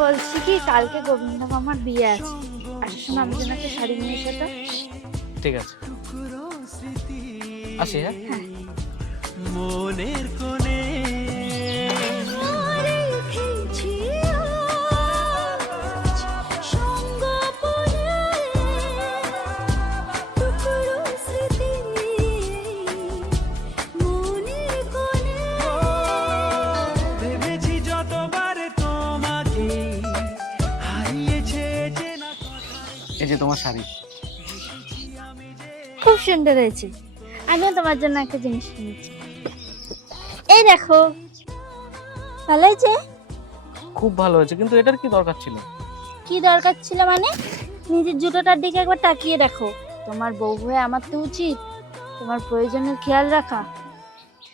বলছি কি কালকে গোবিন্দ মামার বিয়ে আছে, আসার সময় আমি জন্য একটা শাড়ি নিয়ে এসো তো। ঠিক আছে, আসি। হ্যাঁ, মনের কোণে ভেবেছি যতবার তোমাকে হারিয়েছে যে না এই যে তোমার শাড়ি। খুব সুন্দর হয়েছে, আমিও তোমার জন্য একটা জিনিস কিনেছি। এই দেখো, ভালো হয়েছে? খুব ভালো হয়েছে, কিন্তু এটার কি দরকার ছিল? কি দরকার ছিল মানে? নিজের জুতোটার দিকে একবার তাকিয়ে দেখো। তোমার বউ হয়ে আমার তো উচিত তোমার প্রয়োজনের খেয়াল রাখা।